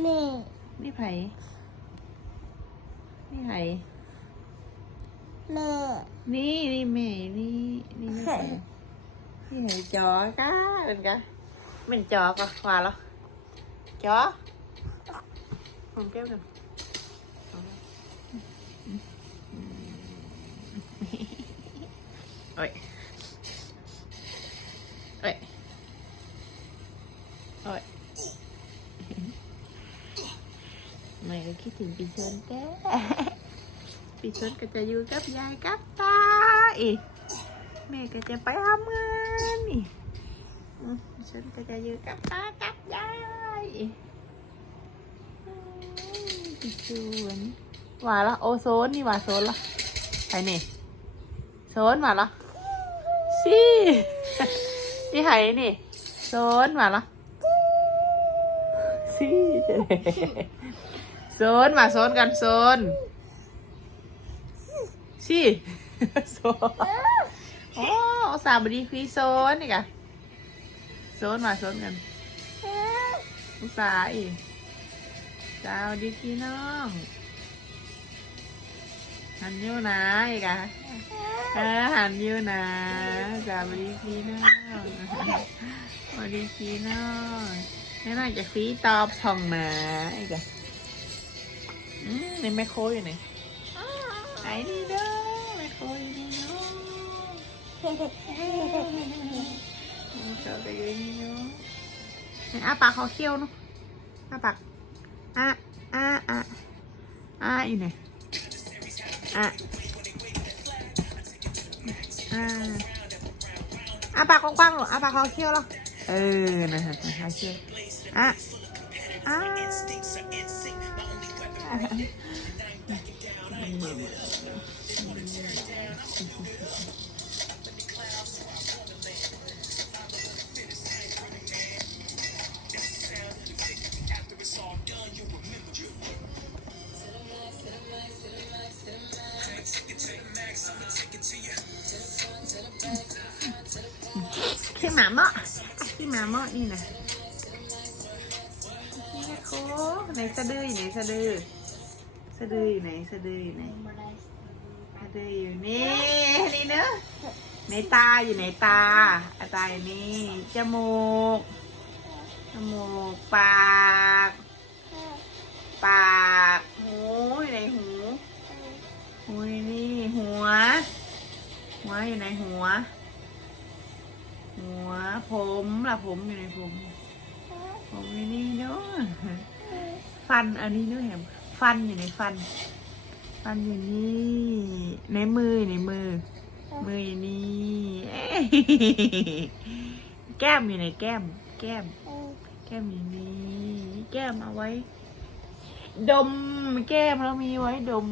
แม่นี่ไผนี่ไผแม่นี่นี่แม่นี่นี่นี่ไผนี่ไผจอก้าเป็นกะเป็นจอกะว่าแล้วจอผมแก้วหนึ่งโอ้ยโอ้ยโอ้ยแม่ก็คิด ถึงปีชนแก้ปีชนก็จะอยู่กับยายกับตาอีกแม่ก็จะไปทำงานอีกอืมปีชนก็จะอยู่กับตากับยายอีกอืมปีชนหวานละโอโซนนี่หวานโซนละไปนี่โซนหวานละสินี่ไห้นี่โซนหวานละสิ โซนมาโซนกันโซนสิโซนโอ้สามบดีคุยโซนนี่กะโซนมาโซนกันอุตส่าห์อีกสาวดีพี่น้องหันยูนะอีกอะเออหันยูนะสาวดีพี่น้องสวัสดีพี่น้องนี่น่าจะฟีตอบพองนะอีกอะ อืมนี่แม่โคอยู่ไหนไอ้นี่เด้อไม่โคอยู่นี่เนาะเจอไปอยู่นี่เนาะไหนอาปากเขาเขี้ยวเนาะอาปากอะอะอะอะอยู่ไหนอะอะอาปากกว้างๆหรออาปากเขาเขี้ยวหรอเออนะฮะเขาเขี้ยวอะอะ ขี้หมาเมาะขี้หมาเมาะนี่นะนี่นะโคไหนสะดืออยู่ไหนสะดือ สะดืออยู่ไหนสะดืออยู่ไหนสะดืออยู่นี่นี่เนอะในตาอยู่ในตาอาตาอยู่นี่จมูกจมูกปากปากหูอยู่ในหูหูนี่หัว หัวอยู่ในหัว หัวผมล่ะผมอยู่ในผมผมอยู่นี่เนาะฟันอันนี้ด้วยแหม ฟันอยู่ในฟัน ฟันอยู่นี่ในมืออยู่ในมือ มืออยู่นี่แก้มอยู่ในแก้ม แก้ม แก้มอยู่นี่แก้มเอาไว้ ดมแก้มเรามีไว้ดม